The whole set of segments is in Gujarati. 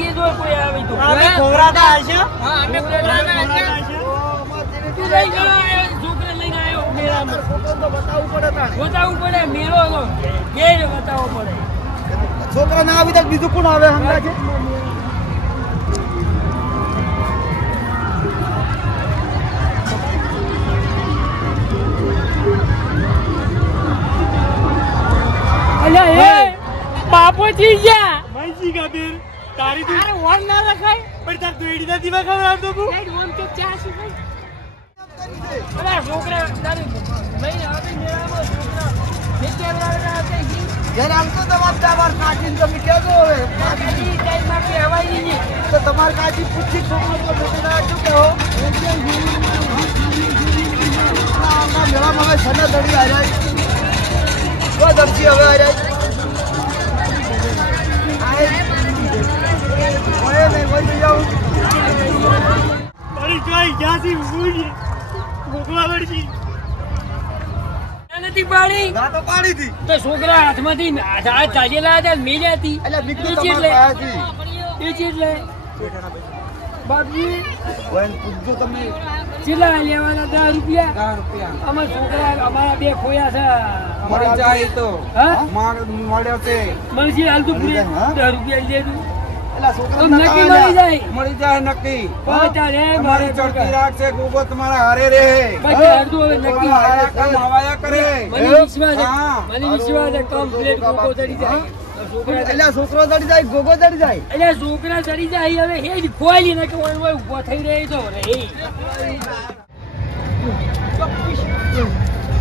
ये जो कोई आवे तो ખોરાતા હશે हां અમે ખોરાતા હશે તું લઈ ગયો છોકરા લઈને આવ્યો મેળામાં છોકરો તો બતાવવું પડે બતાવવું પડે મેળો તો ઘેર બતાવવો પડે છોકરા ના આવી તો બીજું કોણ આવે હમણાં છે અલ્યા હે બાપોજી ગયા મૈસી કા બેર તારી તો અરે વોન ના રખાય પણ તાર દોડી ના દીવા ખબર આવતો કો સાઈડ વોન તો ચા છે ભાઈ અરે છોકરા તારી લઈને આવે મેળામાં છોકરા નીચે આવડા આવતા ગઈ જરા આમ તો તમાર કાઢીને તમે કેજો હવે કાકી ટાઈમ માં કે હવાઈ નહીં તો તમાર કાઢી પૂછી છોકરો તો બેટા શું કહો ના મેળા માં સના દડી આ જાય કો દર્શી હવે આ જાય ઓય મે કોઈ જાઉં તારી જોઈ જાસી ઉડી ગોગલા વળજી નથી પાડી ના તો પાડી દી તો છોકરા હાથમાંથી આ ચાલેલા હતા મે જાતી એટલે બીજું તમારે પાયાથી એ ચીજ લે બાપજી વન પૂછજો તમે ચીલા લેવાના 10 રૂપિયા 10 રૂપિયા અમાર છોકરા અમારા બે ખોયા છે મળી જાય તો હા મળ્યો છે મળશે હાલ તો પૂરે 10 રૂપિયા લે તું એલા છોકરા નક્કી મળી જાય નક્કી ચાલે મારે ચડતી રાખશે ગોગો તમારા હારે રહે પછી અડધો નક્કી કામ હવાયા કરે મને વિશ્વાસ છે કમ્પ્લીટ ગોગો ચડી જાય એલા છોકરો ચડી જાય ગોગો ચડી જાય એટલે છોકરા ચડી જાય હવે હે ખોલી ને કે ઉભો થઈ રહી તો રે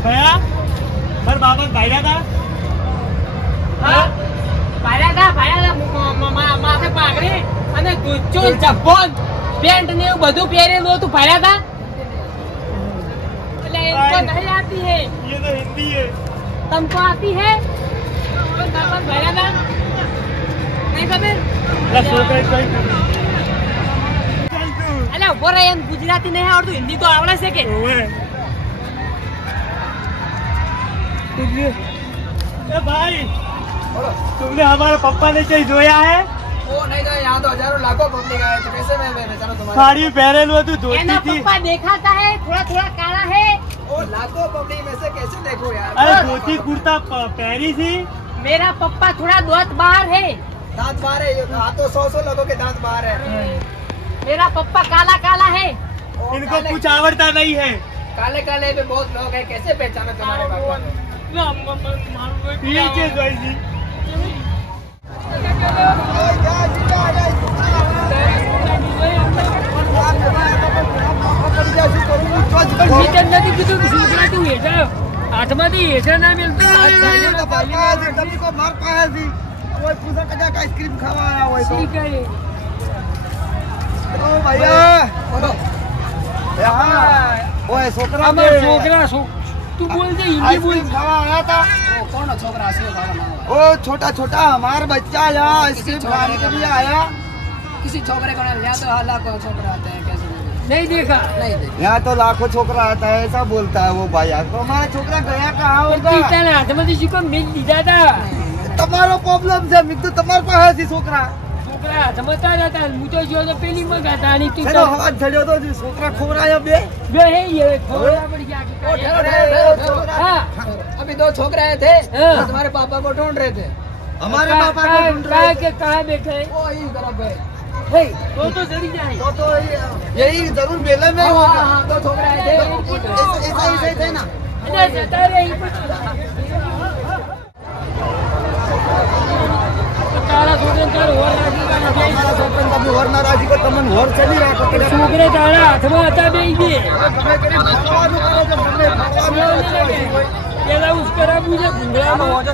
ભયા માર બાબા ભાઈડા હા ભાડ્યા માથે પાઘડી અને ગુચ્ચો ચપ્પલ પેન્ટ ને એવું બધું પહેરેલું હતું ભાડ્યા એટલે इनको नहीं आती है ये तो हिंदी है तुमको आती है भाड़्या नहीं खबर अल्लाह उभो रहे गुजराती नहीं आवड़તું हिंदी तो आवड़े છે કે ए भाई तुमने हमारे पापा ने कहीं जोया है वो नहीं तो यहाँ तो हजारों लाखों पब्लिक आए थे कैसे मैं बेचारा तुम्हारा साड़ी पहरेलू હતું ધોતી એના थी પપ્પા દેખાતા है थोड़ा थोड़ा काला है वो लाखों पब्लिक में से कैसे देखो यार अरे धोती कुर्ता पहनी थी मेरा पप्पा थोड़ा दांत बाहर है दांत बाहर है हाँ तो 100 लोगों के दांत बाहर है मेरा पप्पा काला काला है इनको कुछ आवड़ता नहीं है काले काले पे बहुत लोग हैं कैसे पहचाने तुम्हारे पापा को ठीक है जोई जी હાથમાંથી હેઠા ના મિલતા आइसक्रीम खावा आया हुआ ठीक है ओ भैया ओए छोकरा અમાર છોકરા तू बोल दे हिंदी बोल खावा आया था कौन छोकरा असली खाना ओ छोटा छोटा हमारा बच्चा यहाँ आइसक्रीम खाने के लिए आया किसी छोकरे को लिया तो लाखों छोकरा आते हैं कैसे नहीं देखा नहीं देखा यहाँ तो लाखों छोकरा आता है ऐसा बोलता है वो भैया तो हमारा छोकरा गया कहाँ होगा પિતાના હાથમાંથી શીખો મિલ દીધા હતા તમારો પ્રોબ્લેમ છે મિત્ર તમાર પાસે છે છોકરા છોકરા હાથમાં હતા હું તો જો તો પેલી મગાતા અને તું એનો હાથ જડ્યો તો છોકરા ખોરાયા બે બે હે ये ખોરા પડી ગયા हां अभी 2 छोकरे आए थे हाँ। तो तुम्हारे पापा को ढूंढ रहे थे हमारे पापा को ढूंढ रहे कहां के कहां बैठे वो ही तरफ है हे तो जड़ी जाए तो यही जरूर मेले में होगा हाँ 2 छोकरे आए थे ऐसा ही थे ना अरे जता रे तारा छोकरे तार होर राखी का हमारा छोकरा कभी होर ना राजी को तमन होर चली रहा तो છોકરે તારા હાથમાં હતા બેઈ ગઈ તમે કરી ભગવાનનું કરો છો તમે ભગવાનનું પેલા ઉસ કરાવું છે ગુંગળામાં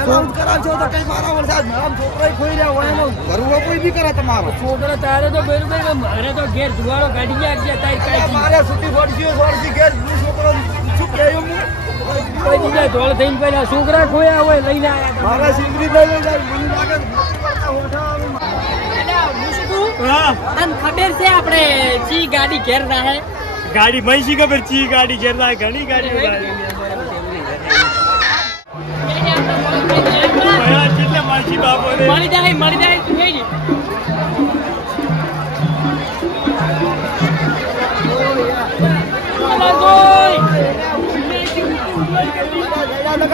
સાઉન્ડ કરાવજો તો કઈ મારા વરસાદ મેડમ છોકરાય ખોઈ રહ્યા હોય એનો ઘરવો કોઈ બી કરે તમારો છોકરા તારે તો બરોબર મારે તો ઘેર ધુવાળો કાઢી ગયા તારી કાઢી મારે સુટી ફોડજી ઘેર છોકરો ચૂપ રહ્યો હું પછી ઢોળ થઈને પેલા છોકરા ખોયા હોય લઈને આવ્યા મારા સિંગરી લઈ જાય મને લાગે તને ખબર છે આપણે જી ગાડી ઘેર ના હે ગાડી મૈસી ખબર ચી ગાડી ઘેર ના ઘણી ગાડી કેટલે માછી બાપો મળી જાય તું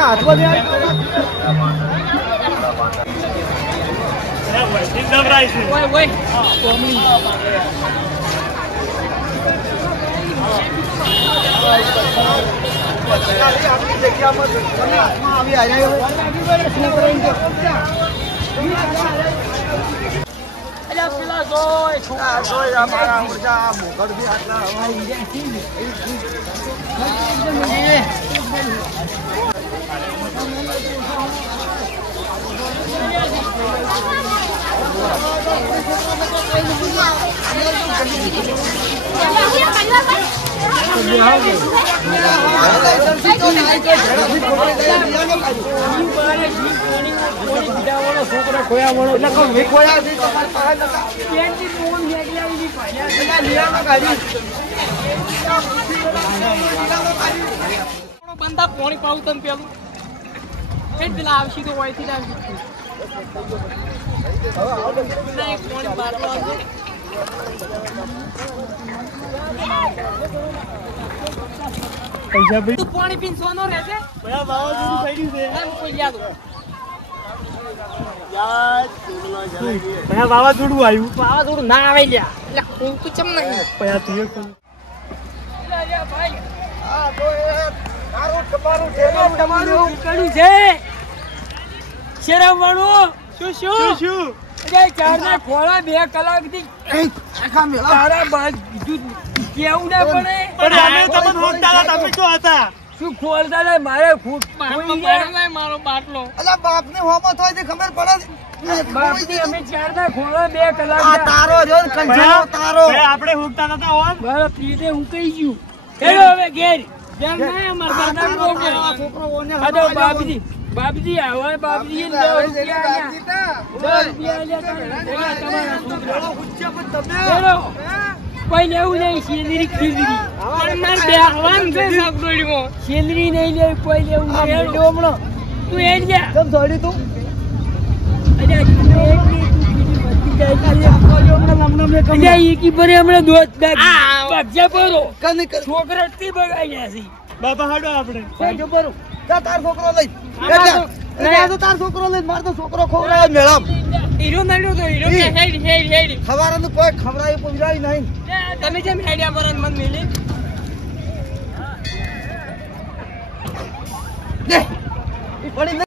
હાથમાં નહીં આપણી જગ્યામાં હાથમાં આવી આવ્યા પેલા જોય છોકરા જોઈ અમારા ઉર્જા મોગર બી આટલા છોકરા ખોયા મળો એટલે ખોયા બંધા પોણી પાવું તને પેલું એ પેલા આવશી તો હોય થી પોણી મારવા તું પાણી પીને સોનો રહેશે વાવાઝોડું પડ્યું છે યાદ વાવાઝોડું આવ્યું વાવાઝોડું ના આવે લ્યા એટલે હું તો ચમ નહીં પયા તું ભાઈ તમારું નીકળ્યું છે શેરવવાનું શું અરે ચારના ખોળા 2 કલાકથી તારા બાદ કીધું કેવું ના પડે અમે તમને રોકતા હતા તમે શું હતા શું ખોલતા ને મારે મારો બાટલો અલા બાપને હોમો થાય છે ખબર પડે બાપની અમે ચારના ખોળા 2 કલાક તારો જો કંઠો તારો આપણે હોકતા નતા હોન મારા પીઠે હું કહી ગયું હેલો હવે ઘેર બાપજી આવા બાપજી કોઈ લેવું નહીં સેલરી ખીલરી સેલરી નહીં લે કોઈ લેવું નહીં તું એ જા દોડી તું છોકરા થી બગાડ્યા બાપા હાડો આપણે તાર છોકરો લઈ તાર છોકરો લઈ માર તો છોકરો ખવડાવે મેળામ હીરો નડ્યો તો હીરો હેડી ખવારાનું કોઈ ખવડાવે પૂજાય નહીં તમે જેમ હેડિયા પર મન મિલી પડી